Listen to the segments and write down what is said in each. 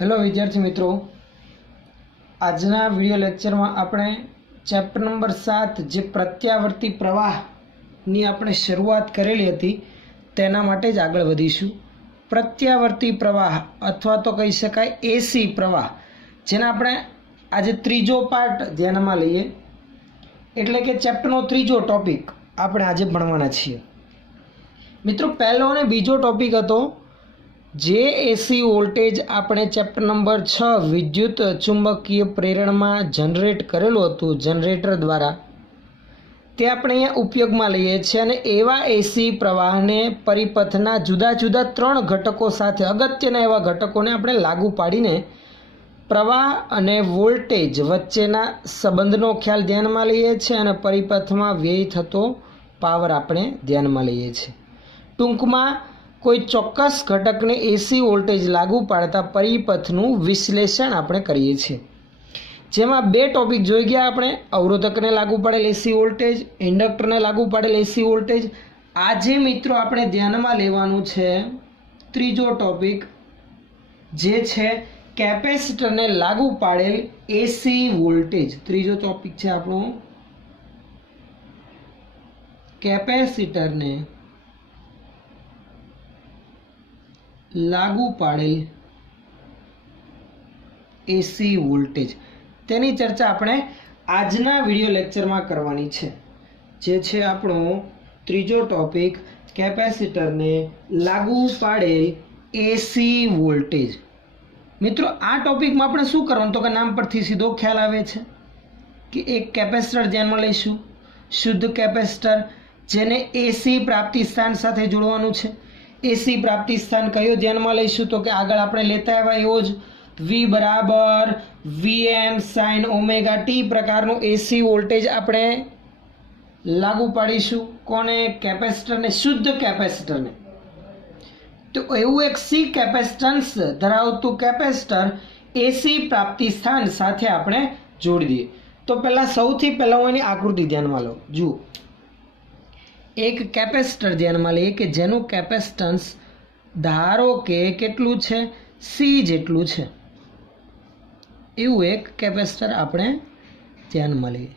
Hello विद्यार्थी मित्रों, आजना video lecture में आपणे चैप्टर नंबर 7 जे प्रत्यावर्ती प्रवाहनी आपणे शरूआत करेली हती तेना माटे ज आगळ वधीशुं। प्रत्यावर्ती प्रवाह अथवा तो कही शकाय एसी प्रवाह, जेने आपणे आज त्रीजो पार्ट ध्यानमां लईए, एटले के चैप्टरनो त्रीजो टॉपिक आपणे आज भणवाना छीए। मित्रों, पहलो अने बीजो टॉपिक हतो जे एसी वोल्टेज आपणे चैप्टर नंबर 6 विद्युत चुंबकीय प्रेरण में जनरेट करेलू हतुं जनरेटर द्वारा, ते आपणे अहींया उपयोगमां लईए छीए। अने एवा एसी प्रवाहने परिपथना जुदा जुदा 3 घटको साथे अगत्यना एवा घटकोने आपणे लागू पाडीने प्रवाह अने वोल्टेज वच्चेना संबंधनो ख्याल ध्यानमां लईए छीए अने परिपथमां व्यय थतो पावर आपणे ध्यानमां लईए छीए। टूंकमां कोई चौक्कस घटक ने एसी वोल्टेज लागू पाड़ता परिपथनु विश्लेषण आपणे करीए छीए, जेमां 2 टॉपिक जोई गया आपणे, अवरोधक ने लागू पड़ेल एसी वोल्टेज, इंडक्टर ने लागू पड़ेल एसी वोल्टेज। आजे मित्रों आपणे ध्यानमां लेवानुं छे त्रीजो टॉपिक, जे छे केपेसिटर ने लागू पाड़ेल एसी वोल्टेज। त्रीजो टॉपिक छे आपणो केपेसिटर ने लागू पाड़ेल एसी वोल्टेज, तेनी चर्चा आपणे आजना विडियो लेक्चर में करवानी छे, जे छे आपणो त्रीजो टॉपिक केपेसिटर ने लागू पाड़ेल एसी वोल्टेज। मित्रों, आ टॉपिक में आपणे शुं करवानुं, तो के नाम परथी सीधो ख्याल आवे छे कि एक केपेसिटर ध्यानमां लईशुं, शुद्ध केपेसिटर, जेने एसी प्राप्ति स्थान साथे जोड़वानुं छे। एसी प्राप्ति स्थान कयो ध्यानमां लईशुं, तो कि आगळ आपणे लेता आव्या एवो ज V बराबर Vm sin ओमेगा टी प्रकारनो एसी वोल्टेज आपणे लागू पाडीशुं। कोने? केपेसिटर ने, शुद्ध केपेसिटर ने। तो एवुं एक सी केपेसिटन्स धरावतुं केपेसिटर एसी प्राप्ति स्थान साथे आपणे जोड़ी दीए। तो पहला सौथी पहला हुं एनी आकृति ध्यानमां लो। जुओ, एक केपेसिटर ध्यानमां लईए के जेनुं केपेसिटन्स धारो के केटलुं छे, सी जेटलुं छे। एवुं एक केपेसिटर आपणे ध्यानमां लईए।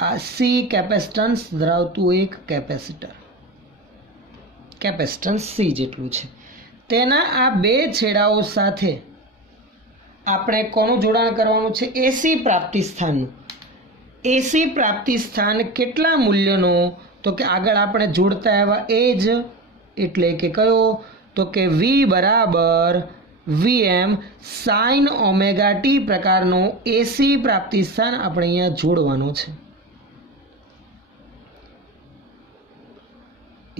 आ सी केपेसिटन्स धरावतुं एक केपेसिटर, केपेसिटन्स सी जेटलुं छे। तेना आ 2 छेડાઓ સાથે આપણે કોનું જોડાણ કરવાનું છે? એસી પ્રાપ્તિ સ્થાનનું। एसी प्राप्ति स्थान केटला मूल्यनो, तो कि आगळ आपणे जोड़ता आव्या ए ज, एटले के कयो, तो कि V बराबर Vm sin ओमेगा टी प्रकारनो एसी प्राप्ति स्थान आपणे अहींया जोड़वानो छे।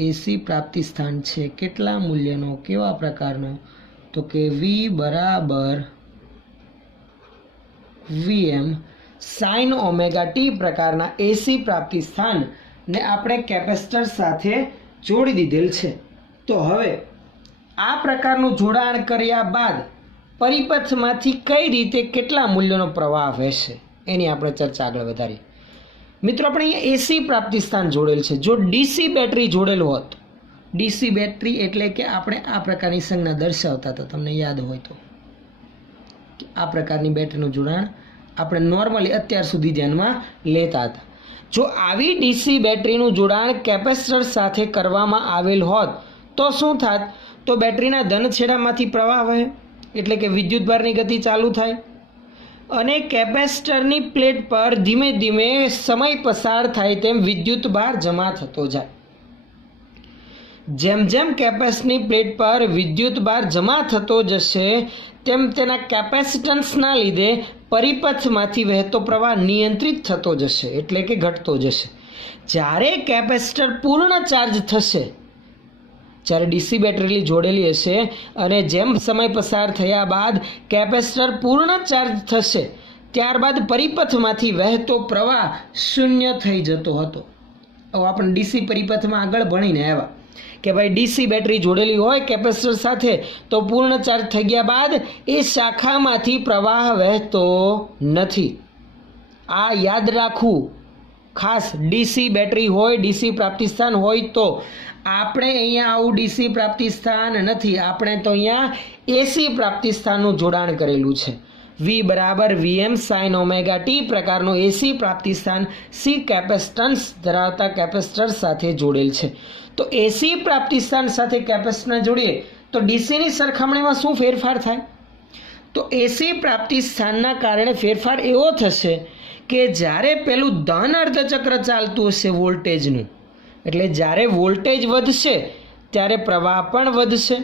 एसी प्राप्ति स्थान छे केटला मूल्यनो, केवा प्रकारनो, तो कि V बराबर Vm साइन ओमेगा टी प्रकारना एसी प्राप्ति स्थान ने आपणे केपेसिटर साथे जोड़ी दीधेल छे। तो हवे आ प्रकारनुं जोडाण कर्या बाद परिपथमांथी कई रीते केटला मूल्यनो प्रवाह वहेशे एनी आपणे चर्चा आगळ वधारीए। मित्रों, आपणे अहींया एसी प्राप्ति स्थान जोड़ेल छे। जो डीसी बेटरी जोड़ेल होत, डीसी बेटरी एटले के आपणे आ प्रकारनी संज्ञा दर्शावता तो तमने याद होय तो आ प्रकारनी बेटरीनुं जोडाण આપણે નોર્મલી અત્યાર સુધી ધ્યાનમાં લેતા હતા। જો આવી ડીસી બેટરીનું જોડાણ કેપેસિટર સાથે કરવામાં આવેલ હોત તો શું થાત? તો બેટરીના ધન છેડામાંથી પ્રવાહ વહે, એટલે કે વિદ્યુતભારની ગતિ ચાલુ થાય અને કેપેસિટરની પ્લેટ પર ધીમે ધીમે સમય પસાર થાય તેમ વિદ્યુતભાર જમા થતો જાય। જેમ જેમ કેપેસિટરની પ્લેટ પર વિદ્યુતભાર જમા થતો જશે તેમ તેના કેપેસિટન્સના લીધે परिपथमांथी वहेतो प्रवाह नियंत्रित थतो जशे, एटले के घटतो जशे। ज्यारे केपेसिटर पूर्ण चार्ज थशे, ज्यारे डीसी बेटरी जोड़ेली हशे अने जेम समय पसार थया बाद केपेसिटर पूर्ण चार्ज थशे त्यारबाद परिपथमांथी वहेतो प्रवाह शून्य थई जतो हतो। हवे आपण डीसी परिपथमां आगळ भणीने आव्या के भाई डीसी बेटरी जोड़ेली होय केपेसिटर साथे तो पूर्ण चार्ज थई गया बाद ए शाखामांथी प्रवाह वहेतो नथी। आ याद राखવું खास। डीसी बेटरी होय, डीसी प्राप्ति स्थान होय तो આપણે અહીંયા આવું ડીસી પ્રાપ્તિ સ્થાન નથી, આપણે તો અહીંયા એસી પ્રાપ્તિ સ્થાનનું જોડાણ કરેલું છે. વી બરાબર વીએમ સાઇન ઓમેગા ટી પ્રકારનું એસી પ્રાપ્તિ સ્થાન સી કેપેસિટન્સ ધરાવતા કેપેસિટર સાથે જોડેલ છે. તો એસી પ્રાપ્તિ સ્થાન સાથે કેપેસિટરને જોડીએ તો ડીસીની સરખામણીમાં શું ફેરફાર થાય? તો એસી પ્રાપ્તિ સ્થાનના કારણે ફેરફાર એવો થશે કે જ્યારે પેલું ધન અર્ધચક્ર ચાલતું હશે વોલ્ટેજનું, એટલે જ્યારે વોલ્ટેજ વધશે ત્યારે પ્રવાહ પણ વધશે.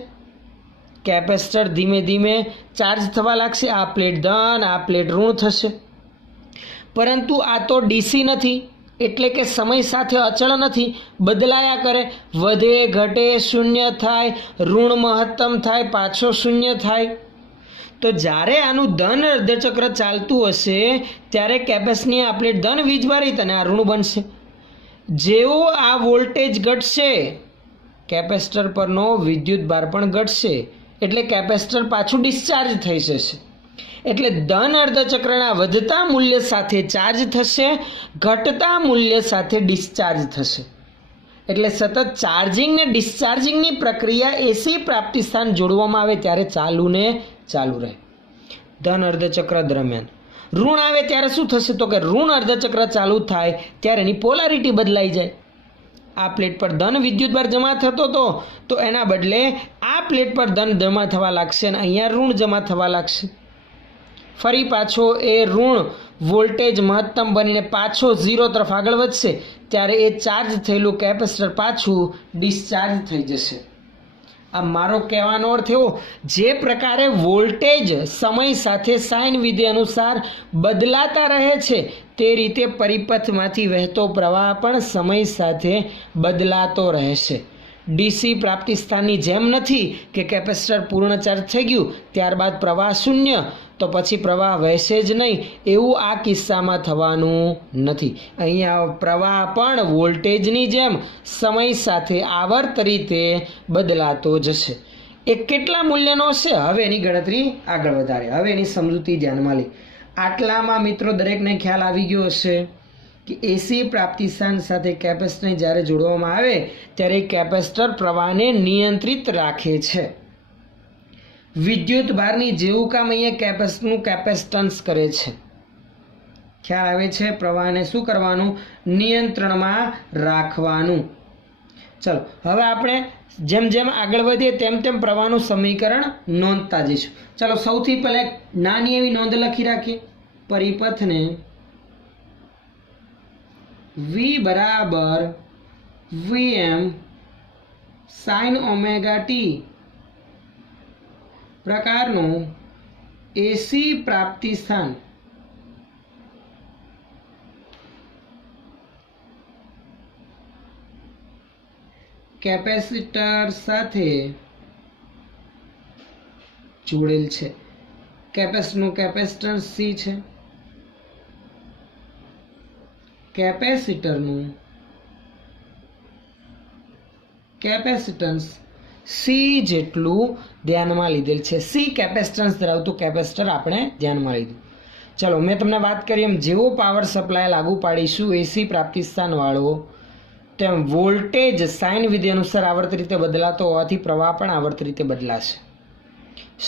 કેપેસિટર ધીમે ધીમે ચાર્જ થવા લાગશે. આ પ્લેટ ધન, આ પ્લેટ ઋણ થશે. પરંતુ આ તો ડીસી નથી, એટલે કે સમય સાથે અચળ નથી, બદલાયા કરે, વધે ઘટે, શૂન્ય થાય, ઋણ મહત્તમ થાય, પાછો શૂન્ય થાય. તો જ્યારે આનું ધન અર્ધચક્ર ચાલતું હશે ત્યારે કેપેસિટરની આ પ્લેટ ધન વીજભારિત અને આ ઋણ બનશે. જેવો આ વોલ્ટેજ ઘટશે કેપેસિટર પરનો વિદ્યુત ભાર પણ ઘટશે, એટલે કેપેસિટર પાછું ડિસ્ચાર્જ થઈ જશે. એટલે ધન અર્ધચક્રના વધતા મૂલ્ય સાથે ચાર્જ થશે, ઘટતા મૂલ્ય સાથે ડિસ્ચાર્જ થશે. એટલે સતત ચાર્જિંગ ને ડિસ્ચાર્જિંગની પ્રક્રિયા એસી પ્રાપ્તિ સ્થાન જોડવામાં આવે ત્યારે ચાલુ ને ચાલુ રહે. ધન અર્ધચક્ર દરમિયાન ઋણ આવે ત્યારે શું થશે? તો કે ઋણ અર્ધચક્ર ચાલુ થાય ત્યારે એની પોલારિટી બદલાઈ જાય. આ પ્લેટ પર ધન વિદ્યુતભાર જમા થતો હતો તો એના બદલે આ પ્લેટ પર ધન જમા થવા લાગશે અને અહીંયા ઋણ જમા થવા લાગશે. ફરી પાછો એ ઋણ વોલ્ટેજ મહત્તમ બનીને પાછો ઝીરો તરફ આગળ વધશે ત્યારે એ ચાર્જ થયેલું કેપેસિટર પાછું ડિસ્ચાર્જ થઈ જશે. આ મારો કહેવાનો અર્થ એવો, જે પ્રકારે વોલ્ટેજ સમય સાથે સાઇન વિધિ અનુસાર બદલાતા રહે છે તે રીતે પરિપથમાંથી વહેતો પ્રવાહ પણ સમય સાથે બદલાતો રહેશે. ડીસી પ્રાપ્તિ સ્થાનની જેમ નથી કે કેપેસિટર પૂર્ણ ચાર્જ થઈ ગયું ત્યારબાદ પ્રવાહ શૂન્ય તો પછી પ્રવાહ વહેશે જ નહીં, એવું આ કિસ્સામાં થવાનું નથી. અહીંયા પ્રવાહ પણ વોલ્ટેજની જેમ સમય સાથે આવર્ત રીતે બદલાતો જશે. એ કેટલા મૂલ્યનો હશે હવે એની ગણતરી આગળ વધારે, હવે એની સમજૂતી ધ્યાનમાં લે. આટલામાં મિત્રો દરેકને ખ્યાલ આવી ગયો હશે કે એસી પ્રાપ્તિ સ્થાન સાથે કેપેસિટરને જ્યારે જોડવામાં આવે ત્યારે કેપેસિટર પ્રવાહને નિયંત્રિત રાખે છે. વિદ્યુત ભારની જેવું કામ અહીંયા કેપેસિટરનું કેપેસિટન્સ કરે છે. ખ્યાલ આવે છે? પ્રવાહને શું કરવાનું? નિયંત્રણમાં રાખવાનું. ચલો હવે આપણે જેમ જેમ આગળ વધીએ તેમ તેમ પ્રવાહનું સમીકરણ નોંધતા જઈશું. ચલો સૌથી પહેલા નાની એવી નોંધ લખી રાખીએ. પરિપથને V બરાબર Vm સાઇન ઓમેગા ટી પ્રકારનું એસી પ્રાપ્તિ સ્થાન કેપેસિટર સાથે જોડેલ છે. કેપેસિટરનું કેપેસિટન્સ સી છે. કેપેસિટરનું કેપેસિટન્સ સી જેટલું ધ્યાનમાં લીધેલ છે. સી કેપેસિટન્સ ધરાવતું કેપેસિટર આપણે ધ્યાનમાં લીધું. ચલો મેં તમને વાત કરી એમ જેવો પાવર સપ્લાય લાગુ પાડીશું એસી પ્રાપ્તિ સ્થાનવાળો તેમ વોલ્ટેજ સાઇન વિધિ અનુસાર આવર્ત રીતે બદલાતો હોવાથી પ્રવાહ પણ આવર્ત રીતે બદલાશે.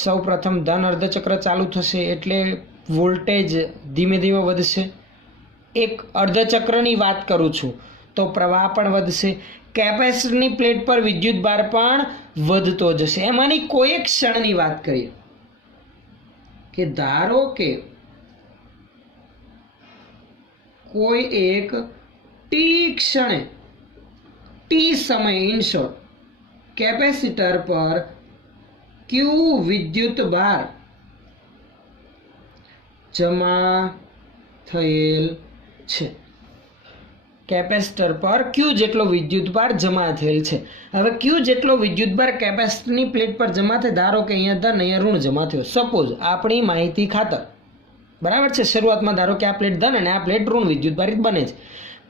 સૌ પ્રથમ ધન અર્ધચક્ર ચાલુ થશે એટલે વોલ્ટેજ ધીમે ધીમે વધશે. એક અર્ધચક્રની વાત કરું છું તો પ્રવાહ પણ વધશે. કેપેસિટરની પ્લેટ પર વિદ્યુત ભાર પણ વધતો જશે. એમાંની કોઈ એક ક્ષણની વાત કરીએ કે ધારો કે કોઈ એક ટી ક્ષણે ટી સમય ઇન શોર્ટ કેપેસિટર પર ક્યુ વિદ્યુત ભાર જમા થયેલ છે. કેપેસિટર પર ક્યુ જેટલો વિદ્યુતભાર જમા થયેલ છે. હવે ક્યુ જેટલો વિદ્યુતભાર કેપેસિટરની પ્લેટ પર જમા થાય, ધારો કે અહીંયા ધન અહીંયા ઋણ જમા થયો, સપોઝ આપણી માહિતી ખાતર, બરાબર છે. શરૂઆતમાં ધારો કે આ પ્લેટ ધન અને આ પ્લેટ ઋણ વિદ્યુતભારિત બને છે.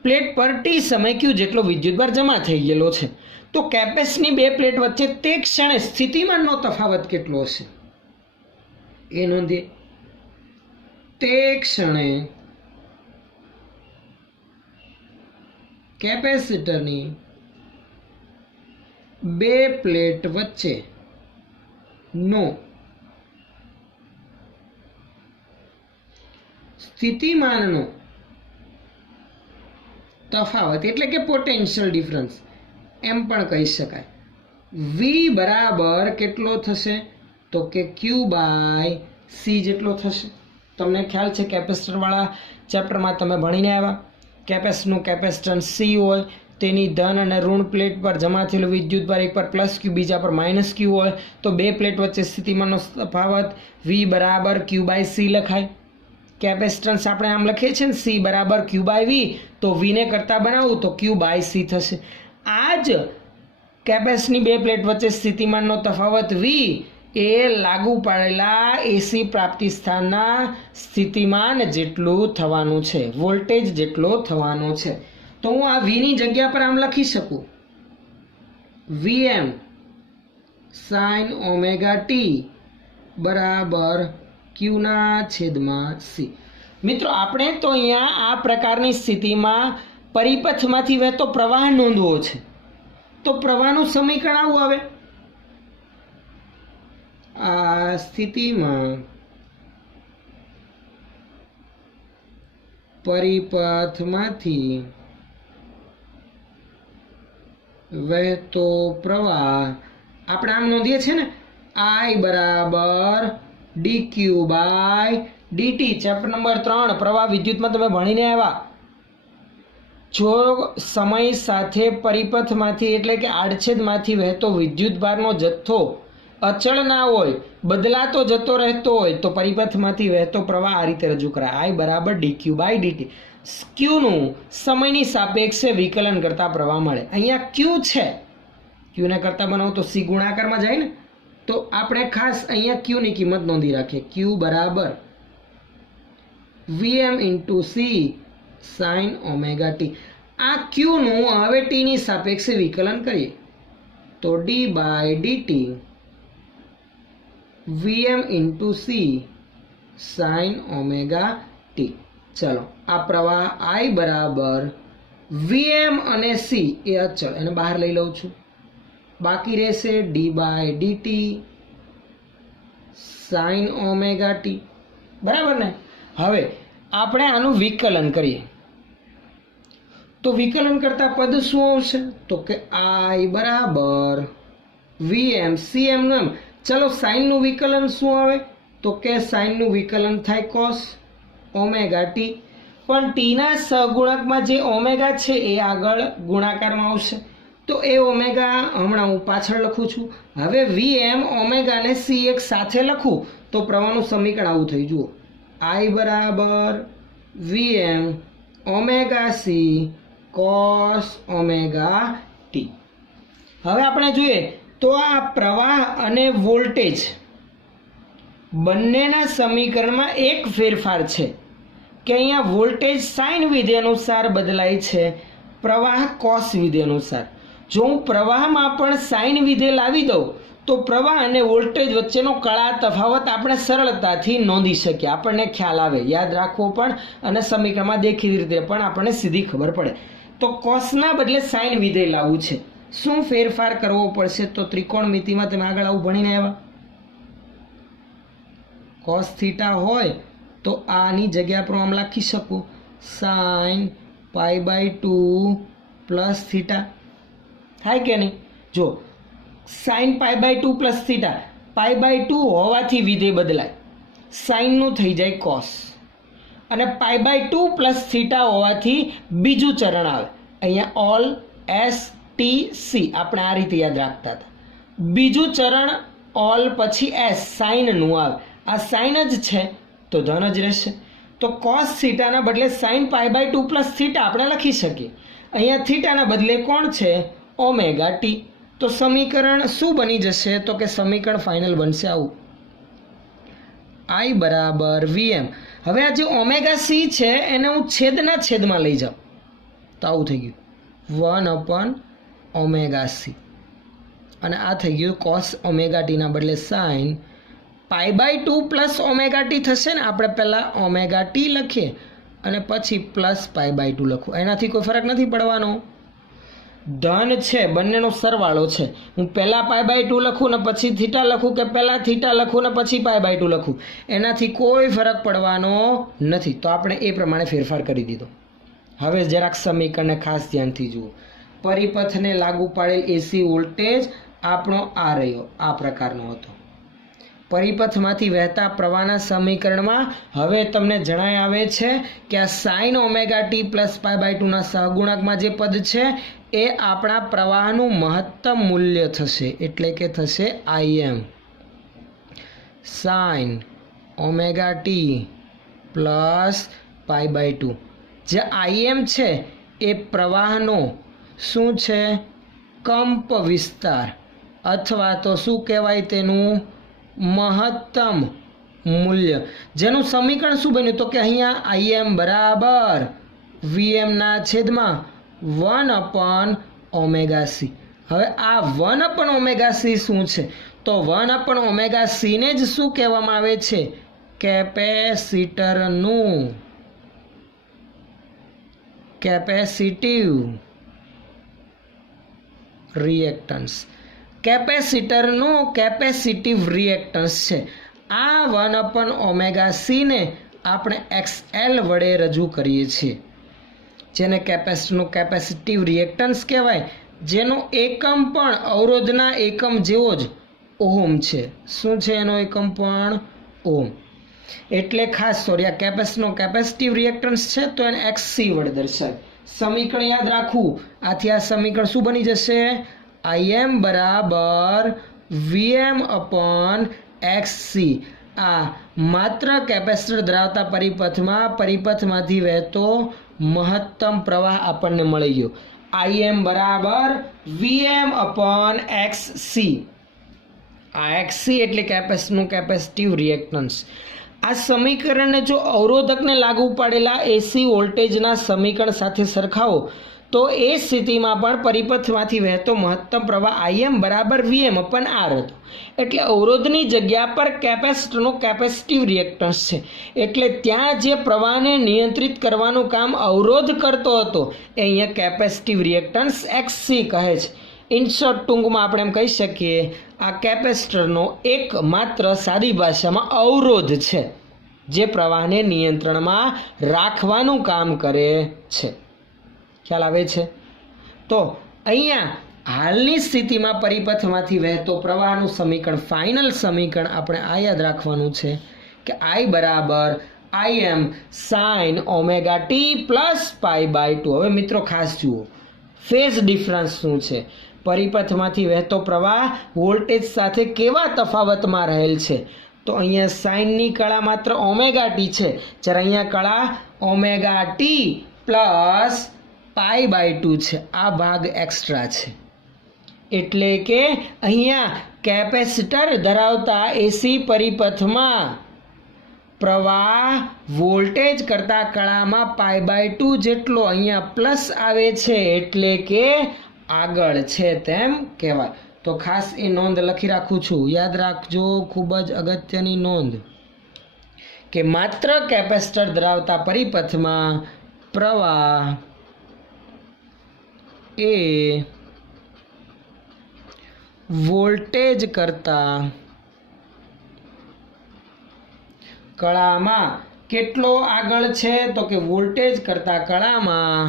પ્લેટ પર ટી સમય ક્યુ જેટલો વિદ્યુતભાર જમા થઈ ગયેલો છે. તો કેપેસિટરની બે પ્લેટ વચ્ચે તે ક્ષણે સ્થિતિમાનનો તફાવત કેટલો હશે એ નોંધીએ. તે ક્ષણે કેપેસિટરની બે પ્લેટ વચ્ચેનો સ્થિતિમાનનો તફાવત એટલે કે પોટેન્શિયલ ડિફરન્સ એમ પણ કહી શકાય. વી બરાબર કેટલો થશે તો કે ક્યુ બાય સી જેટલો થશે. તમને ખ્યાલ છે કેપેસિટરવાળા ચેપ્ટરમાં તમે ભણીને આવ્યા, કેપેસિટરનું કેપેસિટન્સ સી હોય, તેની ધન અને ઋણ પ્લેટ પર જમા થયેલું વિદ્યુતભાર એક પર પ્લસ ક્યુ બીજા પર માઇનસ ક્યુ હોય તો બે પ્લેટ વચ્ચે સ્થિતિમાનનો તફાવત વી બરાબર ક્યુ બાય સી લખાય. કેપેસિટન્સ આપણે આમ લખીએ છીએ ને સી બરાબર ક્યુ બાય વી, તો વીને કરતાં બનાવવું તો ક્યુ બાય સી થશે. આ જ કેપેસિટરની બે પ્લેટ વચ્ચે સ્થિતિમાનનો તફાવત વી એ લાગુ પાડેલા એસી પ્રાપ્તિ સ્થાનના સ્થિતિમાન જેટલું થવાનું છે, વોલ્ટેજ જેટલો થવાનો છે. તો હું આ વીની જગ્યા પર આમ લખી શકું વીએમ સાઇન ઓમેગા ટી બરાબર ક્યુના છેદમાં સી. મિત્રો આપણે તો અહીંયા આ પ્રકારની સ્થિતિમાં પરિપથમાંથી વહેતો પ્રવાહ નોંધવો છે, તો પ્રવાહનું સમીકરણ આવું આવે. આ સ્થિતિમાં પરિપથમાંથી વહેતો પ્રવાહ આપણે આમ નોંધીએ છીએ ને I બરાબર dq by dt. Chapter number 3 પ્રવાહ વિદ્યુતમાં તમે ભણીને આવ્યા. જો સમય સાથે પરિપથમાંથી એટલે કે આડછેદમાંથી વહેતો વિદ્યુતભારનો જથ્થો અચળ ના હોય, બદલાતો જતો રહેતો હોય તો પરિપથમાંથી વહેતો પ્રવાહ આ રીતે રજૂ કરાય I બરાબર dq બાય dt. ક્યુનું સમયની સાપેક્ષે વિકલન કરતા પ્રવાહ મળે. અહીંયા ક્યુ છે, ક્યુને કરતા બનાવો તો સી ગુણાકારમાં જાય ને, તો આપણે ખાસ અહીંયા ક્યુની કિંમત નોંધી રાખીએ. ક્યુ બરાબર Vm into C sine omega t. આ ક્યુનું હવે ટીની સાપેક્ષે વિકલન કરીએ તો d by dt Vm into C sine omega t. ચલો આ પ્રવાહ I બરાબર વીએમ અને સી એ અચળ, એને બહાર લઈ લઉં છું. બાકી રહેશે d by dt sine omega t. બરાબર ને? હવે આપણે આનું વિકલન કરીએ તો વિકલન કરતા પદ શું આવશે તો કે I બરાબર વીએમ સી એમનું એમ. ચલો સાઇનનું વિકલન શું આવે તો કે સાઇનનું વિકલન થાય કોસ ઓમેગા ટી, પણ ટીના સહગુણકમાં જે ઓમેગા છે એ આગળ ગુણાકારમાં આવશે, તો એ ઓમેગા હમણાં હું પાછળ લખું છું. હવે વીએમ ઓમેગાને સી એક સાથે લખું તો પ્રવાહનું સમીકરણ આવું થઈ. જુઓ I બરાબર VM omega C cos omega T. હવે આપણે જોઈએ તો આ પ્રવાહ અને વોલ્ટેજ બંનેના સમીકરણમાં એક ફેરફાર છે કે અહીંયા વોલ્ટેજ સાઇન વિધેય અનુસાર બદલાય છે, પ્રવાહ કોસ વિધેય અનુસાર. જો હું પ્રવાહમાં પણ સાઇન વિધેય લાવી દઉં તો પ્રવાહ અને વોલ્ટેજ વચ્ચેનો કળા તફાવત આપણે સરળતાથી નોંધી શકીએ, આપણને ખ્યાલ આવે, યાદ રાખવો પણ અને સમીકરણમાં દેખીતી રીતે પણ આપણને સીધી ખબર પડે. તો કોસના બદલે સાઇન વિધેય લાવવું છે. શું ફેરફાર કરવો પડશે તો ત્રિકોણમિતિમાં તમે આગળ આવું ભણીને આવ્યા. કોસ થીટા હોય તો આની જગ્યા પર આમ લખી શકું sine pi by 2 plus theta. થાય કે નહીં? જો sine pi by 2 plus theta, pi by 2 હોવાથી વિધેય બદલાય, સાઇનનું થઈ જાય કોસ, અને પાઈ બાય 2 પ્લસ થીટા હોવાથી બીજું ચરણ આવે. અહીંયા ઓલ એસ ટી સી આપણે આ રીતે યાદ રાખતા હતા. બીજું ચરણ ઓલ પછી એસ સાઇનનું આવે. આ સાઇન જ છે તો ધન જ રહેશે. તો કોસ થીટાના બદલે sine pi by 2 plus theta આપણે લખી શકીએ. અહીંયા થીટાના બદલે કોણ છે ઓમેગા ટી. તો સમીકરણ શું બની જશે તો કે સમીકરણ ફાઇનલ બનશે આવું I બરાબર વીએમ. હવે આ જે ઓમેગા સી છે એને હું છેદના છેદમાં લઈ જાઉં તો આવું થઈ ગયું 1 ઓમેગા સી, અને આ થઈ ગયું કોસ ઓમેગા ટીના બદલે sine pi by 2 plus omega t થશે ને. આપણે પહેલાં ઓમેગા ટી લખીએ અને પછી પ્લસ પાઈ બાય 2 લખું, એનાથી કોઈ ફરક નથી પડવાનો. ધન છે બંનેનો સરવાળો છે. હું પહેલાં π/2 લખું ને પછી થીટા લખું કે પહેલાં થીટા લખું ને પછી π/2 લખું, એનાથી કોઈ ફરક પડવાનો નથી. તો આપણે એ પ્રમાણે ફેરફાર કરી દીધો. હવે જરાક સમીકરણને ખાસ ધ્યાનથી જુઓ. પરિપથને લાગુ પાડેલ એસી વોલ્ટેજ આપણો આ રહ્યો, આ પ્રકારનો હતો. પરિપથમાંથી વહેતા પ્રવાહના સમીકરણમાં હવે તમને જણાય આવે છે કે આ sin ωt પ્લસ π/2ના સહગુણકમાં જે પદ છે એ આપણા પ્રવાહનું મહત્તમ મૂલ્ય થશે, એટલે કે થશે Im sin ωt પ્લસ π/2. જે Im છે એ પ્રવાહનો શું છે? કંપ વિસ્તાર, અથવા તો શું કહેવાય તેનું મહત્તમ મૂલ્ય. જેનું સમીકરણ શું બન્યું? તો કે અહીંયા Im બરાબર Vmના છેદમાં 1/ωc. હવે આ 1/ωc શું છે? તો 1/ωc ને જ શું કહેવામાં આવે છે? કેપેસિટરનું કેપેસિટિવ રિએક્ટન્સ. કેપેસિટરનું કેપેસિટિવ રિએક્ટન્સ છે. આ 1/ωc ને આપણે XL વડે રજૂ કરીએ છીએ, જેને કેપેસિટરનું કેપેસિટિવ રિએક્ટન્સ કહેવાય, જેનો એકમ પણ અવરોધના એકમ જેવો જ ઓહમ છે. શું છે એનો એકમ પણ? ઓહમ. એટલે ખાસ આ કેપેસિટરનો કેપેસિટિવ રિએક્ટન્સ છે તો એને XC વડે દર્શાવે. સમીકરણ યાદ રાખવું. આથી આ સમીકરણ શું બની જશે? Im બરાબર Vm/XC. આ માત્ર કેપેસિટર ધરાવતા પરિપથમાંથી વહેતો મહત્તમ પ્રવાહ આપણને મળી ગયો. Im બરાબર Vm/XC. આ XC એટલે કેપેસિટરનું કેપેસિટિવ રિએક્ટન્સ. આ સમીકરણને જો અવરોધકને લાગુ પાડેલા એસી વોલ્ટેજના સમીકરણ સાથે સરખાવો તો એ સ્થિતિમાં પણ પરિપથમાંથી વહેતો મહત્તમ પ્રવાહ Im બરાબર Vm/R હતો. એટલે અવરોધની જગ્યા પર કેપેસિટરનો કેપેસિટિવ રિએક્ટન્સ છે. એટલે ત્યાં જે પ્રવાહને નિયંત્રિત કરવાનું કામ અવરોધ કરતો હતો એ અહીંયા કેપેસિટિવ રિએક્ટન્સ XC કહે છે. ઇન શોર્ટ, ટૂંકમાં આપણે એમ કહી શકીએ આ કેપેસિટરનો એક માત્ર સાદી ભાષામાં અવરોધ છે, જે પ્રવાહને નિયંત્રણમાં રાખવાનું કામ કરે છે. ખ્યાલ આવે છે? તો અહીંયા હાલની સ્થિતિમાં પરિપથમાંથી વહેતો પ્રવાહનું સમીકરણ, ફાઇનલ સમીકરણ આપણે આ યાદ રાખવાનું છે કે I બરાબર Im sin ωt પ્લસ π/2. હવે મિત્રો ખાસ જુઓ, ફેઝ ડિફરન્સ શું છે? પરિપથમાંથી વહેતો પ્રવાહ વોલ્ટેજ સાથે કેવા તફાવતમાં રહેલ છે? તો અહીંયા સાઇનની કળા માત્ર ωt છે, જ્યારે અહીંયા કળા ωt પ્લસ π/2 છે. આ ભાગ એક્સ્ટ્રા છે. એટલે કે અહીંયા કેપેસિટર ધરાવતા એસી પરિપથમાં પ્રવાહ વોલ્ટેજ કરતાં કળામાં π/2 જેટલો અહીંયા પ્લસ આવે છે, એટલે કે આગળ છે તેમ કહેવાય. તો ખાસ એ નોંધ લખી રાખું છું, યાદ રાખજો, ખૂબ જ અગત્યની નોંધ, કે માત્ર કેપેસિટર ધરાવતા પરિપથમાં પ્રવાહ એ વોલ્ટેજ કરતાં કળામાં કેટલો આગળ છે? તો કે વોલ્ટેજ કરતાં કળામાં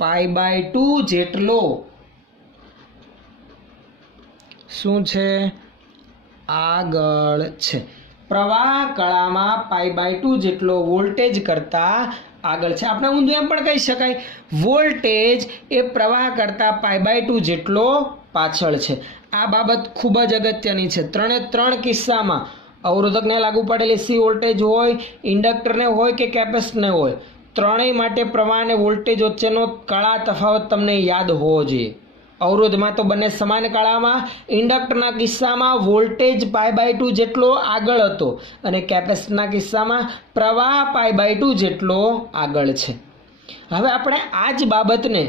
π/2 જેટલો શું છે? આગળ છે. પ્રવાહ કળામાં π/2 જેટલો વોલ્ટેજ કરતાં આગળ છે. આપણે ઊંધું એમ પણ કહી શકાય, વોલ્ટેજ એ પ્રવાહ કરતાં π/2 જેટલો પાછળ છે. આ બાબત ખૂબ જ અગત્યની છે. ત્રણ કિસ્સામાં અવરોધકને લાગુ પડેલ એસી વોલ્ટેજ હોય, ઇન્ડક્ટરને હોય કે કેપેસિટરને હોય, ત્રણેય માટે પ્રવાહ અને વોલ્ટેજ વચ્ચેનો કળા તફાવત તમને યાદ હોવો જોઈએ. અવરોધમાં તો બંને સમાન કળામાં, ઇન્ડક્ટરના કિસ્સામાં વોલ્ટેજ π/2 જેટલો આગળ હતો અને કેપેસિટરના કિસ્સામાં પ્રવાહ π/2 જેટલો આગળ છે. હવે આપણે આ જ બાબતને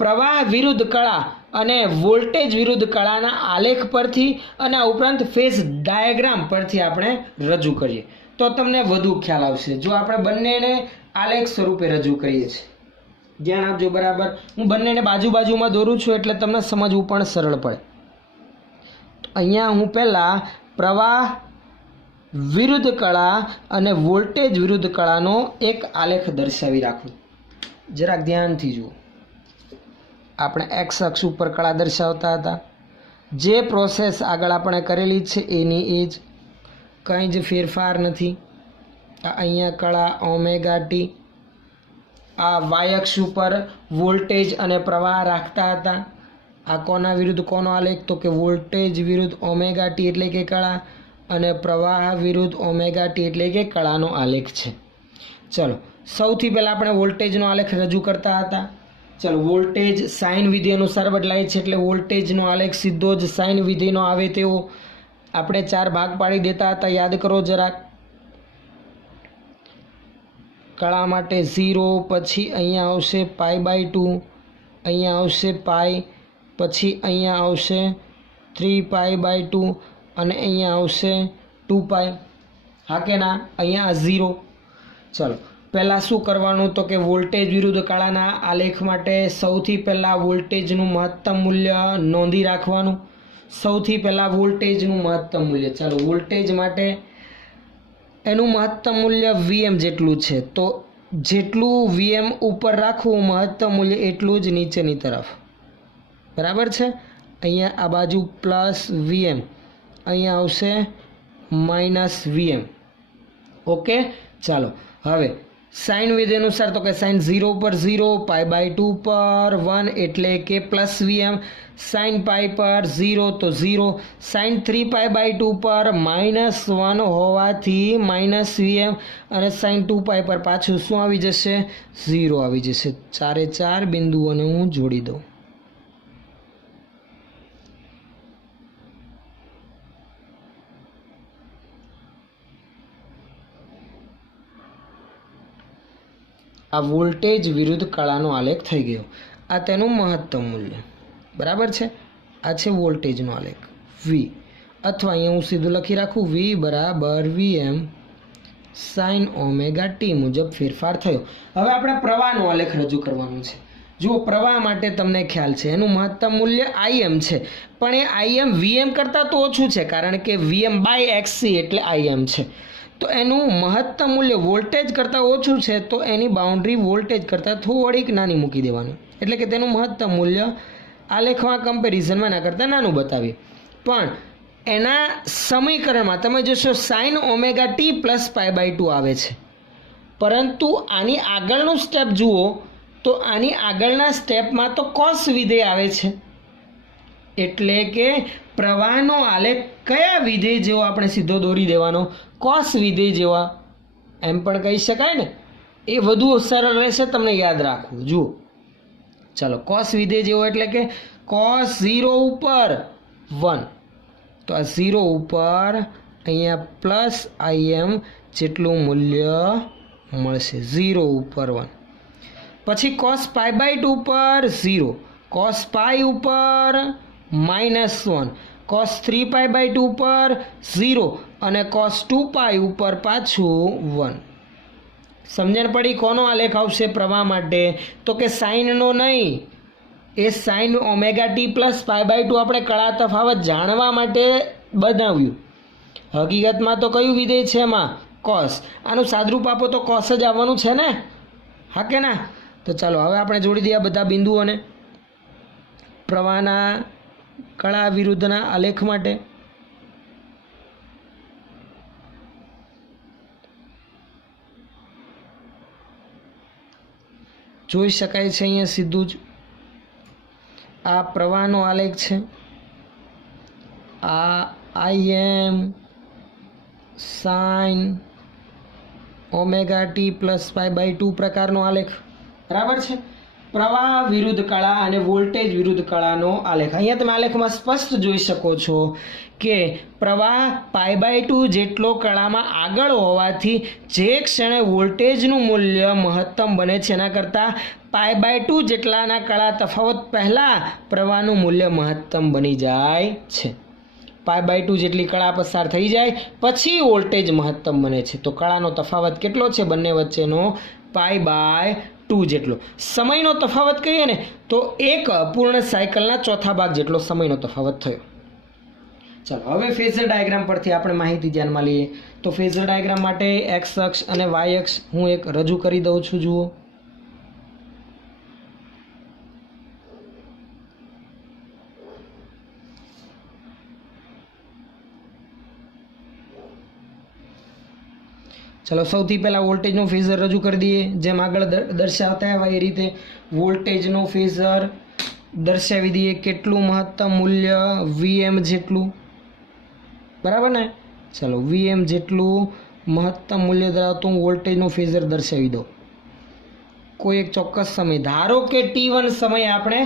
પ્રવાહ વિરુદ્ધ કળા અને વોલ્ટેજ વિરુદ્ધ કળાના આલેખ પરથી અને આ ઉપરાંત ફેઝ ડાયાગ્રામ પરથી આપણે રજૂ કરીએ તો તમને વધુ ખ્યાલ આવશે. જો આપણે બંનેને આલેખ સ્વરૂપે રજૂ કરીએ છીએ ધ્યાન આપજો બરાબર. હું બંનેને બાજુ બાજુમાં દોરું છું એટલે તમને સમજવું પણ સરળ પડે. અહીંયા હું પહેલાં પ્રવાહ વિરુદ્ધ કળા અને વોલ્ટેજ વિરુદ્ધ કળાનો એક આલેખ દર્શાવી રાખું. જરાક ધ્યાનથી જુઓ. આપણે એક્સ અક્ષ ઉપર કળા દર્શાવતા હતા. જે પ્રોસેસ આગળ આપણે કરેલી છે એની એ જ, કંઈ જ ફેરફાર નથી. અહીંયા કળા ઓમેગા ટી, આ વાય અક્ષ ઉપર વોલ્ટેજ અને પ્રવાહ રાખતા હતા. આ કોના વિરુદ્ધ કોનો આલેખ? તો કે વોલ્ટેજ વિરુદ્ધ ઓમેગા ટી એટલે કે કળા, અને પ્રવાહ વિરુદ્ધ ઓમેગા ટી એટલે કે કળાનો આલેખ છે. ચલો સૌથી પહેલાં આપણે વોલ્ટેજનો આલેખ રજૂ કરતા હતા. ચલો વોલ્ટેજ સાઇન વિધિ અનુસાર બદલાય છે એટલે વોલ્ટેજનો આલેખ સીધો જ સાઇન વિધિનો આવે તેવો આપણે 4 ભાગ પાડી દેતા હતા. યાદ કરો જરાક. કળા માટે 0, પછી અહીંયા આવશે π/2, અહીંયા આવશે પાઈ, પછી અહીંયા આવશે 3π/2 અને અહીંયા આવશે 2π. હા કે ના? અહીંયા 0. ચલો પહેલાં શું કરવાનું? તો કે વોલ્ટેજ વિરુદ્ધ કળાના આલેખ માટે સૌથી પહેલાં વોલ્ટેજનું મહત્તમ મૂલ્ય નોંધી રાખવાનું. સૌથી પહેલાં વોલ્ટેજનું મહત્તમ મૂલ્ય. ચાલો વોલ્ટેજ માટે એનું મહત્તમ મૂલ્ય Vm જેટલું છે, તો જેટલું Vm ઉપર રાખવું મહત્તમ મૂલ્ય એટલું જ નીચેની તરફ. બરાબર છે? અહીંયા આ બાજુ પ્લસ Vm, અહીંયા આવશે માઇનસ Vm. ઓકે ચાલો હવે સાઇન વિધિ અનુસાર તો કે સાઇન 0 પર 0, π/2 પર 1 એટલે કે પ્લસ Vm, સાઇન પાઈ પર 0 તો 0, સાઇન 3π/2 પર -1 હોવાથી માઇનસ Vm, અને સાઇન 2π પર પાછું શું આવી જશે? 0 આવી જશે. 4 બિંદુઓને હું જોડી દઉં. આ વોલ્ટેજ વિરુદ્ધ કળાનો આલેખ થઈ ગયો. આ તેનું મહત્તમ મૂલ્ય. બરાબર છે? આ છે વોલ્ટેજનો આલેખ V, અથવા અહીંયા હું સીધું લખી રાખું V બરાબર Vm સાઇન ઓમેગા ટી મુજબ ફેરફાર થયો. હવે આપણે પ્રવાહનો આલેખ રજૂ કરવાનો છે. જુઓ પ્રવાહ માટે તમને ખ્યાલ છે એનું મહત્તમ મૂલ્ય Im છે, પણ એ Im Vm કરતાં તો ઓછું છે કારણ કે Vm/xc એટલે Im છે. તો એનું મહત્તમ મૂલ્ય વોલ્ટેજ કરતાં ઓછું છે, તો એની બાઉન્ડ્રી વોલ્ટેજ કરતાં થોડીક નાની મૂકી દેવાની, એટલે કે તેનું મહત્તમ મૂલ્ય આલેખમાં કમ્પેરિઝનમાં એના કરતાં નાનું બતાવીએ. પણ એના સમીકરણમાં તમે જોશો સાઇન ઓમેગા ટી પ્લસ π/2 આવે છે, પરંતુ આની આગળનું સ્ટેપ જુઓ તો આની આગળના સ્ટેપમાં તો કોસ વિધેય આવે છે. એટલે કે પ્રવાહનો આલેખ કયા વિધેય જેવો આપણે સીધો દોરી દેવાનો? કોસ વિધેય જેવા એમ પણ કહી શકાય ને. એ વધુ સરળ રહેશે તમને યાદ રાખવું. જુઓ ચાલો કોસ વિધેય જેવો એટલે કે કોસ 0 ઉપર 1, તો આ 0 ઉપર અહીંયા પ્લસ Im જેટલું મૂલ્ય મળશે. 0 ઉપર 1, પછી કોસ π/2 પર 0, કોસ પાઈ ઉપર -1, કોસ 3π/2 પર 0 અને કોસ 2π ઉપર પાછું 1. સમજણ પડી? કોનો આલેખ આવશે પ્રવાહ માટે? તો કે સાઇનનો નહીં, એ સાઇન ઓમેગા ટી પ્લસ π/2 આપણે કળા તફાવત જાણવા માટે બનાવ્યું. હકીકતમાં તો કયું વિધેય છે એમાં? કોસ. આનું સાદરૂપ આપો તો કોસ જ આવવાનું છે ને. હા કે ના? તો ચાલો હવે આપણે જોડી દઈએ બધા બિંદુઓને પ્રવાહના કળા વિરુદ્ધના આલેખ માટે. જોઈ શકાય છે અહીંયા સીધું જ આ પ્રવાહનો આલેખ છે. આ Im sine omega T plus π/2 પ્રકારનો આલેખ. બરાબર છે? પ્રવાહ વિરુદ્ધ કળા અને વોલ્ટેજ વિરુદ્ધ કળાનો આલેખ. અહીંયા તમે આલેખમાં સ્પષ્ટ જોઈ શકો છો કે પ્રવાહ π/2 જેટલો કળામાં આગળ હોવાથી જે ક્ષણે વોલ્ટેજનું મૂલ્ય મહત્તમ બને છે એના કરતાં π/2 જેટલાના કળા તફાવત પહેલાં પ્રવાહનું મૂલ્ય મહત્તમ બની જાય છે. π/2 જેટલી કળા પસાર થઈ જાય પછી વોલ્ટેજ મહત્તમ બને છે. તો કળાનો તફાવત કેટલો છે બંને વચ્ચેનો? π/2 ટુ જેટલો. સમયનો તફાવત કહીએ ને તો એક પૂર્ણ સાયકલના ચોથા ભાગ જેટલો સમયનો તફાવત થયો. ચાલો હવે ફેઝર ડાયાગ્રામ પરથી આપણે માહિતી ધ્યાનમાં લઈએ. તો ફેઝર ડાયાગ્રામ માટે એક્સ અક્ષ અને વાય અક્ષ હું એક રજૂ કરી દઉં છું. જુઓ, ચલો સૌથી પહેલાં વોલ્ટેજનો ફેઝર રજૂ કરી દઈએ. જેમ આગળ દર્શાવતા આવ્યા એ રીતે વોલ્ટેજનો ફેઝર દર્શાવી દઈએ. કેટલું મહત્તમ મૂલ્ય? વીએમ જેટલું, બરાબર ને? ચલો વીએમ જેટલું મહત્તમ મૂલ્ય ધરાવતું વોલ્ટેજનું ફેઝર દર્શાવી દો કોઈ એક ચોક્કસ સમય. ધારો કે T1 સમયે આપણે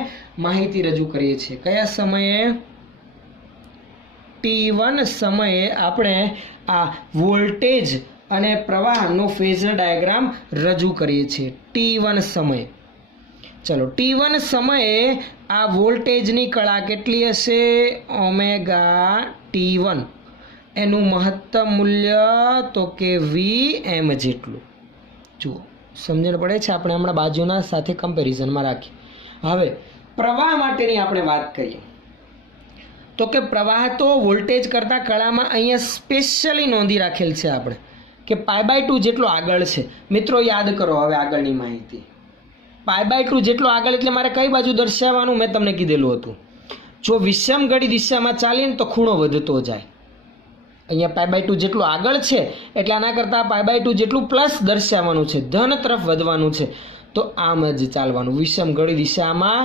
માહિતી રજૂ કરીએ છીએ. કયા સમયે? T1 સમયે આપણે આ વોલ્ટેજ અને પ્રવાહનો ફેઝર ડાયાગ્રામ રજૂ કરીએ છીએ. T1 સમયે, ચલો T1 સમયે આ વોલ્ટેજની કળા કેટલી હશે? Omega T1. એનું મહત્તમ મૂલ્ય તો કે Vm જેટલું. જુઓ, સમજણ પડે છે? આપણે હમણાં બાજુના સાથે કમ્પેરિઝનમાં રાખીએ. હવે પ્રવાહ માટેની આપણે વાત કરીએ તો કે પ્રવાહ તો વોલ્ટેજ કરતાં કળામાં અહીંયા સ્પેશિયલી નોંધી રાખેલ છે આપણે કે π/2 જેટલો આગળ છે. મિત્રો યાદ કરો હવે આગળની માહિતી. π/2 જેટલો આગળ એટલે મારે કઈ બાજુ દર્શાવવાનું? મેં તમને કીધેલું હતું, જો વિષમઘડી દિશામાં ચાલીએ ને તો ખૂણો વધતો જાય. અહીંયા π/2 જેટલું આગળ છે એટલે આના કરતાં π/2 જેટલું પ્લસ દર્શાવવાનું છે, ધન તરફ વધવાનું છે. તો આમ જ ચાલવાનું. વિષમઘડી દિશામાં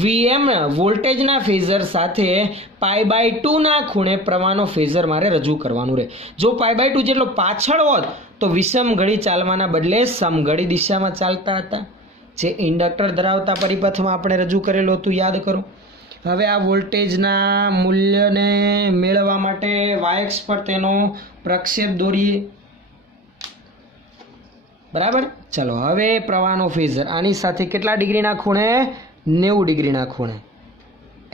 વીએમ વોલ્ટેજના ફેઝર સાથે π/2ના ખૂણે પ્રવાહનો ફેઝર મારે રજૂ કરવાનું રહે. જો π/2 જેટલો પાછળ હોત તો વિષમઘડી ચાલવાના બદલે સમઘડી દિશામાં ચાલતા હતા, જે ઇન્ડક્ટર ધરાવતા પરિપથમાં આપણે રજૂ કરેલું હતું, યાદ કરો. હવે આ વોલ્ટેજના મૂલ્યને મેળવવા માટે વાય અક્ષ પર તેનો પ્રક્ષેપ દોરીએ, બરાબર. ચલો હવે પ્રવાહનો ફેઝર આની સાથે કેટલા ડિગ્રીના ખૂણે? 90 ડિગ્રીના ખૂણે.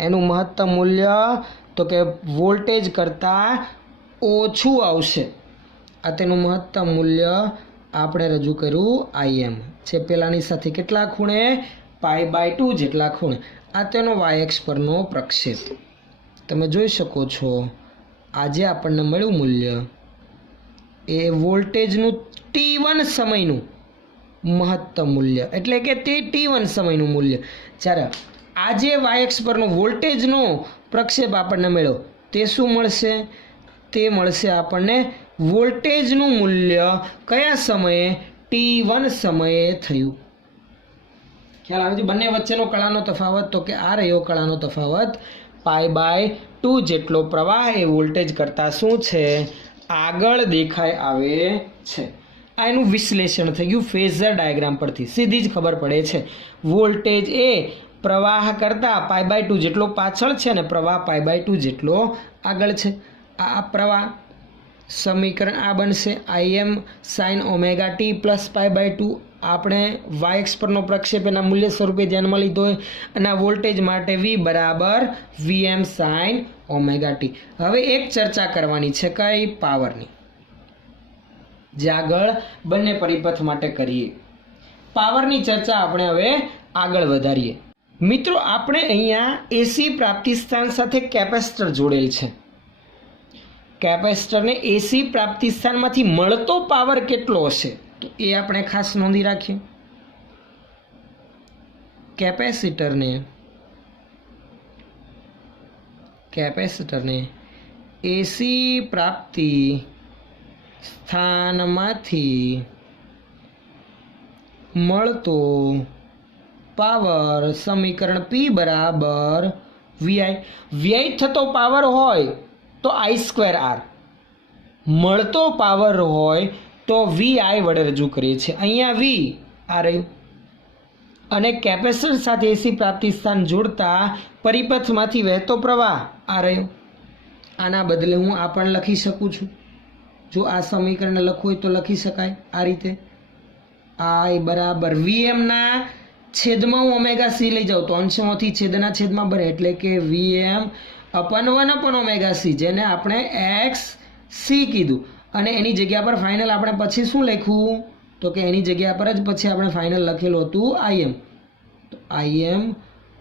એનું મહત્તમ મૂલ્ય તો કે વોલ્ટેજ કરતાં ઓછું આવશે. આ તેનું મહત્તમ મૂલ્ય આપણે રજૂ કર્યું Im છે. પેલાની સાથે કેટલા ખૂણે? π/2 જેટલા ખૂણે. આ તેનો વાય અક્ષ પરનો પ્રક્ષેપ. તમે જોઈ શકો છો આજે આપણને મળ્યું મૂલ્ય એ વોલ્ટેજનું T1 સમયનું મહત્તમ મૂલ્ય, એટલે કે તે T1 સમયનું મૂલ્ય. જ્યારે આજે વાય અક્ષ પરનો વોલ્ટેજનો પ્રક્ષેપ આપણને મળ્યો તે શું મળશે? તે મળશે આપણને વોલ્ટેજનું મૂલ્ય કયા સમયે? T1 સમયે થયું. ખ્યાલ આવે છે? બંને વચ્ચેનો કળાનો તફાવત તો કે આ રહ્યો કળાનો તફાવત π/2 જેટલો. પ્રવાહ એ વોલ્ટેજ કરતાં શું છે? આગળ દેખાય આવે છે. આ એનું વિશ્લેષણ થઈ ગયું ફેઝર ડાયાગ્રામ પરથી. સીધી જ ખબર પડે છે વોલ્ટેજ એ પ્રવાહ કરતાં π/2 જેટલો પાછળ છે અને પ્રવાહ π/2 જેટલો આગળ છે. આ પ્રવાહ સમીકરણ આ બનશે Im sin ωt પ્લસ π/2. આપણે વાય અક્ષ પરનો પ્રક્ષેપ એના મૂલ્ય સ્વરૂપે ધ્યાનમાં લીધો હોય અને આ વોલ્ટેજ માટે V બરાબર Vm sin ωt. હવે એક ચર્ચા કરવાની છે કઈ? પાવરની, જે આગળ બંને પરિપથ માટે કરીએ. પાવરની ચર્ચા આપણે હવે આગળ વધારીએ. મિત્રો આપણે અહીંયા એસી પ્રાપ્તિસ્થાન સાથે કેપેસિટર જોડેલ છે. કેપેસિટરને એસી પ્રાપ્તિસ્થાનમાંથી મળતો પાવર કેટલો હશે તો એ આપણે ખાસ નોંધી રાખીએ. કેપેસિટરને એસી પ્રાપ્તિ સ્થાનમાંથી મળતો પાવર સમીકરણ P બરાબર VI. વ્યય થતો પાવર હોય તો I²R, મળતો પાવર હોય તો VI વડે રજૂ કરીએ છીએ. અહીંયા V આ રહ્યું અને કેપેસિટર સાથે એસી પ્રાપ્તિ સ્થાન જોડતા પરિપથમાંથી વહેતો પ્રવાહ આ રહ્યો. આના બદલે હું આ પણ લખી શકું છું. જો આ સમીકરણ લખવું હોય તો લખી શકાય આ રીતે. I બરાબર Vmના છેદમાં હું ωc લઈ જાઉં તો અંશમાંથી છેદના છેદમાં બને એટલે કે Vm/1/ωc, જેને આપણે XC કીધું અને એની જગ્યા પર ફાઇનલ આપણે પછી શું લખ્યું તો તો કે એની જગ્યા પર જ પછી આપણે ફાઇનલ લખેલું હતું Im, તો Im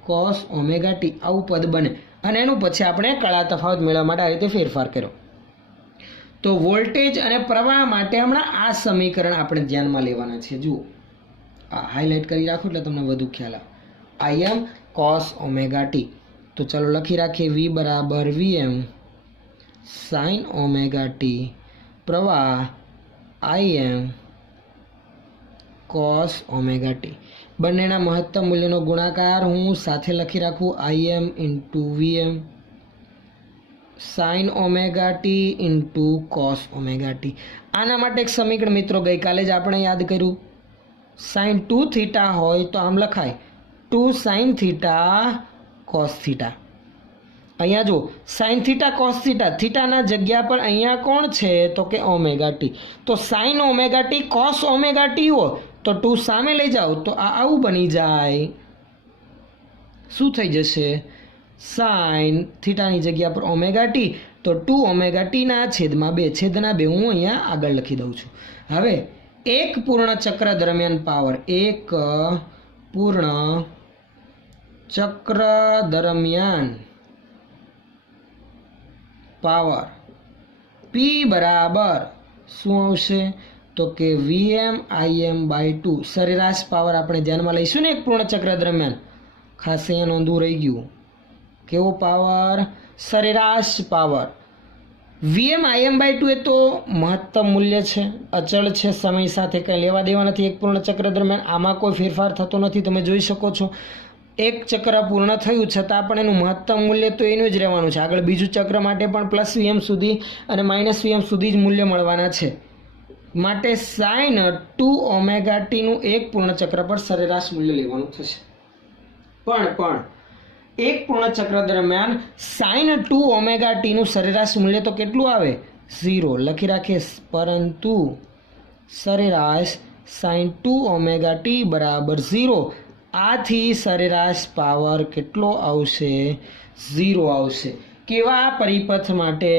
cos ઓમેગા ટી આવું પદ બને અને એનું પછી આપણે કળા તફાવત મેળવવા માટે આ રીતે ફેરફાર કર્યો. તો વોલ્ટેજ અને પ્રવાહ માટે હમણાં આ સમીકરણ આપણે ધ્યાનમાં લેવાના છે. જુઓ, આ હાઇલાઇટ કરી રાખો એટલે તમને વધુ ખ્યાલ આવે. Im cos ઓમેગા ટી, તો ચાલો લખી રાખીએ V બરાબર Vm sin ઓમેગા ટી, પ્રવાહ Im cos ઓમેગા ટી. બંનેના મહત્તમ મૂલ્યનો ગુણાકાર હું સાથે લખી રાખું Im into Vm sin omega T into cos omega T. આના માટે એક સમીકરણ મિત્રો ગઈકાલે જ આપણે યાદ કર્યું. sin 2 થીટા હોય તો આમ લખાય 2 sin થીટા cos થીટા. અહીંયા જો sin થીટા cos થીટા, થીટાના જગ્યા પર અહીંયા કોણ છે તો કે ઓમેગા ટી. તો sin omega T cos omega T હોય તો 2 સામે લઈ જાઓ તો આ આવું બની જાય. શું થઈ જશે? sin થીટાની જગ્યા પર ઓમેગા ટી, તો 2 ઓમેગા ટીના છેદમાં 2, છેદના 2 હું અહીંયા આગળ લખી દઉં છું. હવે એક પૂર્ણ ચક્ર દરમિયાન પાવર, એક પૂર્ણ ચક્ર દરમિયાન પાવર P બરાબર શું આવશે તો કે Vm Im બાય 2. સરેરાશ પાવર આપણે ધ્યાનમાં લઈશું ને એક પૂર્ણ ચક્ર દરમિયાન. ખાસ અહીંયા નોંધવું રહી ગયું. કેવો પાવર? સરેરાશ પાવર. Vm Im બાય 2 એ તો મહત્તમ મૂલ્ય છે, અચળ છે, સમય સાથે કંઈ લેવા દેવા નથી. એક પૂર્ણ ચક્ર દરમિયાન આમાં કોઈ ફેરફાર થતો નથી, તમે જોઈ શકો છો. એક ચક્ર પૂર્ણ થયું છતાં પણ એનું મહત્તમ મૂલ્ય તો એનું જ રહેવાનું છે. આગળ બીજું ચક્ર માટે પણ પ્લસ Vm સુધી અને માઇનસ Vm સુધી જ મૂલ્ય મળવાના છે. માટે sin 2 ઓમેગા ટીનું એક પૂર્ણ ચક્ર પર સરેરાશ મૂલ્ય લેવાનું થશે. પણ એક પૂર્ણ ચક્ર દરમિયાન sin 2 ઓમેગા ટીનું સરેરાશ મૂલ્ય તો કેટલું આવે? 0 લખી રાખીએ. પરંતુ સરેરાશ sin 2 ઓમેગા ટી બરાબર 0. આથી સરેરાશ પાવર કેટલો આવશે? 0 આવશે. કેવા પરિપથ માટે?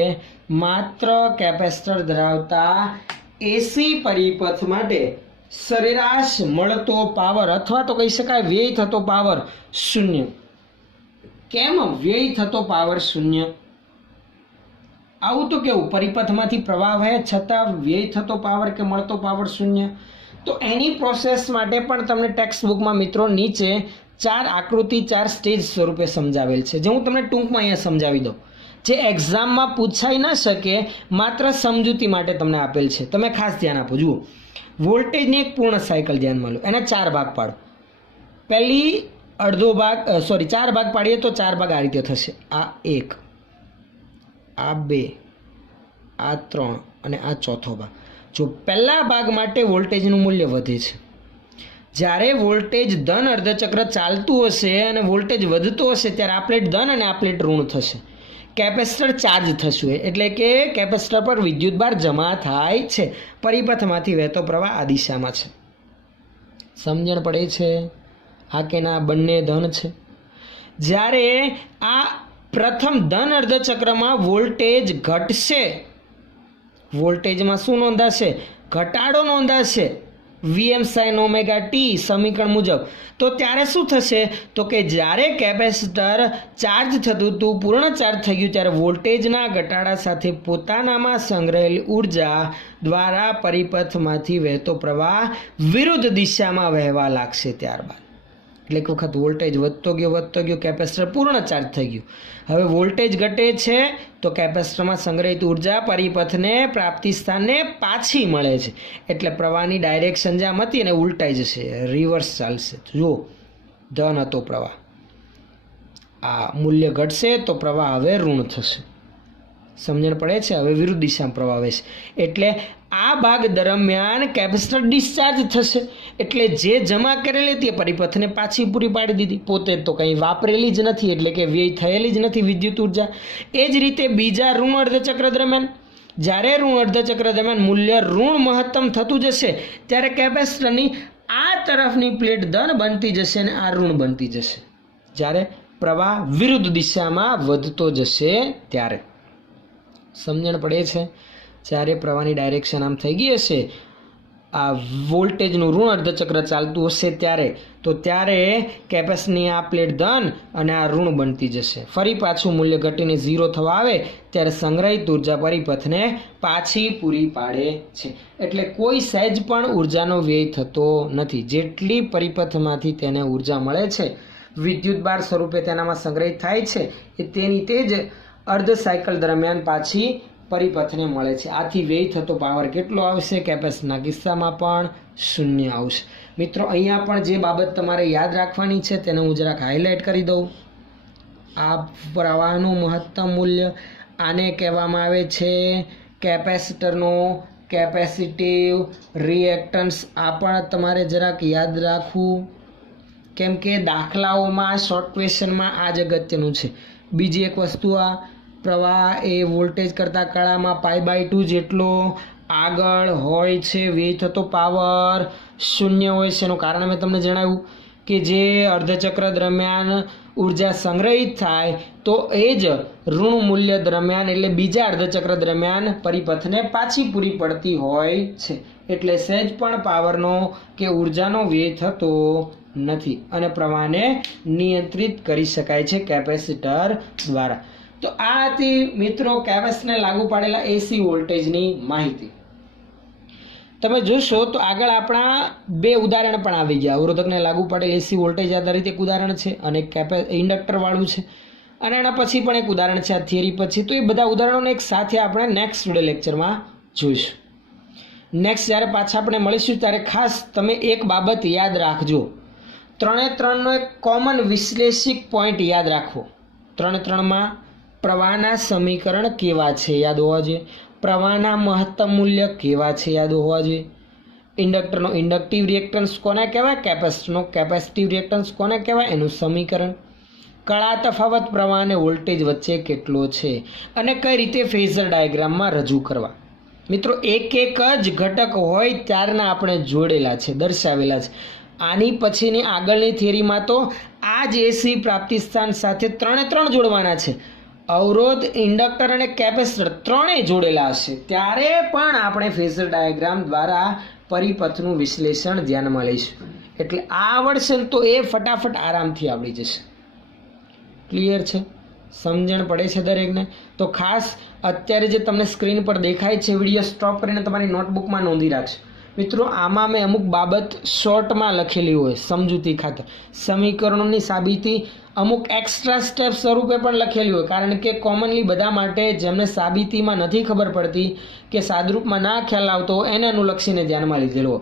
માત્ર કેપેસિટર ધરાવતા એસી પરિપથ માટે સરેરાશ મળતો પાવર અથવા તો કહી શકાય વ્યય થતો પાવર 0. કેમ વ્યય થતો પાવર 0? આવું તો કેવું? પરિપથમાંથી પ્રવાહ વહે છતાં વ્યય થતો પાવર કે મળતો પાવર 0. તો એની પ્રોસેસ માટે પણ તમને ટેક્સ્ટ બુકમાં મિત્રો નીચે 4 આકૃતિ 4 સ્ટેજ સ્વરૂપે સમજાવેલ છે, જે હું તમને ટૂંકમાં અહીંયા સમજાવી દઉં. જે એક્ઝામમાં પૂછાઈ ન શકે, માત્ર સમજૂતી માટે તમને આપેલ છે. તમે ખાસ ધ્યાન આપો. જુઓ, વોલ્ટેજની એક પૂર્ણ સાયકલ ધ્યાનમાં લો, એના 4 ભાગ પાડો. પહેલી અડધો ભાગ 4 ભાગ પાડીએ તો 4 ભાગ આ રીતે થશે. આ 1, આ 2, આ 3 અને આ ચોથો ભાગ. જો પહેલા ભાગ માટે વોલ્ટેજનું મૂલ્ય વધે છે. જ્યારે વોલ્ટેજ ધન અર્ધચક્ર ચાલતું હશે અને વોલ્ટેજ વધતો હશે ત્યારે આ પ્લેટ ધન અને આ પ્લેટ ઋણ થશે. કેપેસિટર ચાર્જ થશે, એટલે કે કેપેસિટર પર વિદ્યુતભાર જમા થાય છે. પરિપથમાંથી વહેતો પ્રવાહ આ દિશામાં છે. સમજણ પડે છે? હા કે ના? બંને ધન છે. જ્યારે આ પ્રથમ ધન અર્ધચક્રમાં વોલ્ટેજ ઘટશે, વોલ્ટેજમાં શું નોંધાશે? ઘટાડો નોંધાશે. Vm sin ઓમેગા ટી સમીકરણ મુજબ. તો ત્યારે શું થશે તો કે જ્યારે કેપેસિટર ચાર્જ થતું હતું, પૂર્ણ ચાર્જ થઈ ગયું, ત્યારે વોલ્ટેજના ઘટાડા સાથે પોતાનામાં સંગ્રહેલી ઉર્જા દ્વારા પરિપથમાંથી વહેતો પ્રવાહ વિરુદ્ધ દિશામાં વહેવા લાગશે. ત્યારબાદ એટલે એક વખત વોલ્ટેજ વધતો ગયો, કેપેસિટર પૂર્ણ ચાર્જ થઈ ગયું. હવે વોલ્ટેજ ઘટે છે તો કેપેસિટરમાં સંગ્રહિત ઉર્જા પરિપથને પ્રાપ્તિ સ્થાનને પાછી મળે છે. એટલે પ્રવાહની ડાયરેક્શન જ્યાં હતી એને ઉલટાઈ જશે, રિવર્સ ચાલશે. જુઓ, ધન હતો પ્રવાહ, આ મૂલ્ય ઘટશે તો પ્રવાહ હવે ઋણ થશે. સમજણ પડે છે? હવે વિરુદ્ધ દિશામાં પ્રવાહ વહેશે. એટલે આ ભાગ દરમિયાન કેપેસિટર ડિસ્ચાર્જ થશે. એટલે જે જમા કરેલી હતી એ પરિપથને પાછી પૂરી પાડી દીધી. પોતે તો કંઈ વાપરેલી જ નથી, એટલે કે વ્યય થયેલી જ નથી વિદ્યુત ઉર્જા. એ જ રીતે બીજા ઋણ અર્ધચક્ર દરમિયાન, જ્યારે ઋણ અર્ધચક્ર દરમિયાન મૂલ્ય ઋણ મહત્તમ થતું જશે ત્યારે કેપેસિટરની આ તરફની પ્લેટ ધન બનતી જશે અને આ ઋણ બનતી જશે. જ્યારે પ્રવાહ વિરુદ્ધ દિશામાં વધતો જશે ત્યારે. સમજણ પડે છે? જ્યારે પ્રવાહની ડાયરેક્શન આમ થઈ ગઈ હશે આ વોલ્ટેજનું ઋણ અર્ધચક્ર ચાલતું હશે ત્યારે કેપેસિટરની આ પ્લેટ ધન અને આ ઋણ બનતી જશે. ફરી પાછું મૂલ્ય ઘટીને 0 થવા આવે ત્યારે સંગ્રહિત ઉર્જા પરિપથને પાછી પૂરી પાડે છે. એટલે કોઈ સહેજ પણ ઉર્જાનો વ્યય થતો નથી. જેટલી પરિપથમાંથી તેને ઉર્જા મળે છે, વિદ્યુત ભાર સ્વરૂપે તેનામાં સંગ્રહિત થાય છે, એ તેની તે જ અર્ધ સાયકલ દરમિયાન પાછી પરિપથને મળે છે. આથી વ્યય થતો પાવર કેટલો આવશે? કેપેસિટરના કિસ્સામાં પણ 0 આવશે. મિત્રો, અહીંયા પણ જે બાબત તમારે યાદ રાખવાની છે તેને હું જરાક હાઇલાઇટ કરી દઉં. આ પ્રવાહનું મહત્તમ મૂલ્ય, આને કહેવામાં આવે છે કેપેસિટરનો કેપેસિટિવ રિએક્ટન્સ. આ પણ તમારે જરાક યાદ રાખવું, કેમ કે દાખલાઓમાં શોર્ટ ક્વેશ્ચનમાં આ જ અગત્યનું છે. બીજી એક વસ્તુ, આ પ્રવાહ એ વોલ્ટેજ કરતાં કળામાં π/2 જેટલો આગળ હોય છે. વ્યય થતો પાવર 0 હોય છે. એનું કારણ મેં તમને જણાવ્યું કે જે અર્ધચક્ર દરમિયાન ઉર્જા સંગ્રહિત થાય તો એ જ ઋણ મૂલ્ય દરમિયાન, એટલે બીજા અર્ધચક્ર દરમિયાન પરિપથને પાછી પૂરી પડતી હોય છે. એટલે સહેજ પણ પાવરનો કે ઉર્જાનો વ્યય થતો નથી અને પ્રવાહને નિયંત્રિત કરી શકાય છે કેપેસિટર દ્વારા. તો આ હતી મિત્રો કેપેસિટરને લાગુ પાડેલા એસી વોલ્ટેજની માહિતી. તમે જોશો તો આગળ આપણા 2 ઉદાહરણ પણ આવી ગયા. અવરોધકને લાગુ પાડેલ એસી વોલ્ટેજ આધારિત એક ઉદાહરણ છે અને ઇન્ડક્ટર વાળું છે, અને એના પછી પણ એક ઉદાહરણ છે આ થિયરી પછી. તો એ બધા ઉદાહરણોને એક સાથે આપણે નેક્સ્ટ વિડિયો લેક્ચરમાં જોઈશું. નેક્સ્ટ જ્યારે પાછા આપણે મળીશું ત્યારે ખાસ તમે એક બાબત યાદ રાખજો. 3 એક કોમન વિશ્લેષિક પોઈન્ટ યાદ રાખવો. 3 પ્રવાહના સમીકરણ કેવા છે યાદ હોવા જોઈએ. પ્રવાહના મહત્તમ મૂલ્ય કેવા છે યાદ હોવા જોઈએ. ઇન્ડક્ટરનો ઇન્ડક્ટિવ રિએક્ટન્સ કોને કહેવાય, કેપેસિટરનો કેપેસિટિવ રિએક્ટન્સ કોને કહેવાય, એનું સમીકરણ. કળા તફાવત પ્રવાહ અને વોલ્ટેજ વચ્ચે કેટલો છે અને કઈ રીતે ફેઝર ડાયાગ્રામમાં રજૂ કરવા. મિત્રો, એક જ ઘટક હોય ત્યારના આપણે જોડેલા છે, દર્શાવેલા છે. આની પછીની આગળની થિયરીમાં તો આ જ એસી પ્રાપ્તિસ્થાન સાથે 3 જોડવાના છે. અવરોધ, ઇન્ડક્ટર અને કેપેસિટર ત્રણેય જોડેલા હશે. ત્યારે પણ આપણે ફેઝર ડાયાગ્રામ દ્વારા પરિપથનું વિશ્લેષણ ધ્યાનમાં લઈશું. એટલે આ આવડશે તો એ ફટાફટ આરામથી આવડી જશે. ક્લિયર છે? સમજણ પડે છે દરેકને? તો ખાસ અત્યારે જે તમને સ્ક્રીન પર દેખાય છે વિડીયો સ્ટોપ કરીને તમારી નોટબુકમાં નોંધી રાખજો. મિત્રો, આમાં મેં અમુક બાબત શોર્ટમાં લખેલી હોય સમજૂતી ખાતર. સમીકરણોની સાબિતી અમુક એક્સ્ટ્રા સ્ટેપ સ્વરૂપે પણ લખેલી હોય, કારણ કે કોમનલી બધા માટે જેમને સાબિતીમાં નથી ખબર પડતી કે સાદરૂપમાં ના ખ્યાલ આવતો એને અનુલક્ષીને ધ્યાનમાં લીધેલો.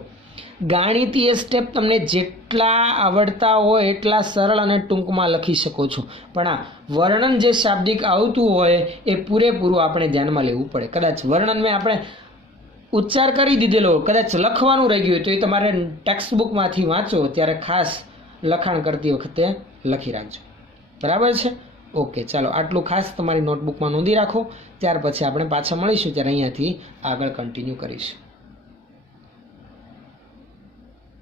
ગાણિતીય સ્ટેપ તમને જેટલા આવડતા હોય એટલા સરળ અને ટૂંકમાં લખી શકો છો, પણ આ વર્ણન જે શાબ્દિક આવતું હોય એ પૂરેપૂરું આપણે ધ્યાનમાં લેવું પડે. કદાચ વર્ણન મેં આપણે ઉચ્ચાર કરી દીધેલો, કદાચ લખવાનું રહી ગયું તો એ તમારે ટેક્સ્ટ બુકમાંથી વાંચો ત્યારે ખાસ લખાણ કરતી વખતે લખી રાખજો. બરાબર છે? ઓકે, ચાલો આટલું ખાસ તમારી નોટબુકમાં નોંધી રાખો. ત્યાર પછી આપણે પાછા મળીશું ત્યારે અહીંયાથી આગળ કન્ટિન્યુ કરીશું.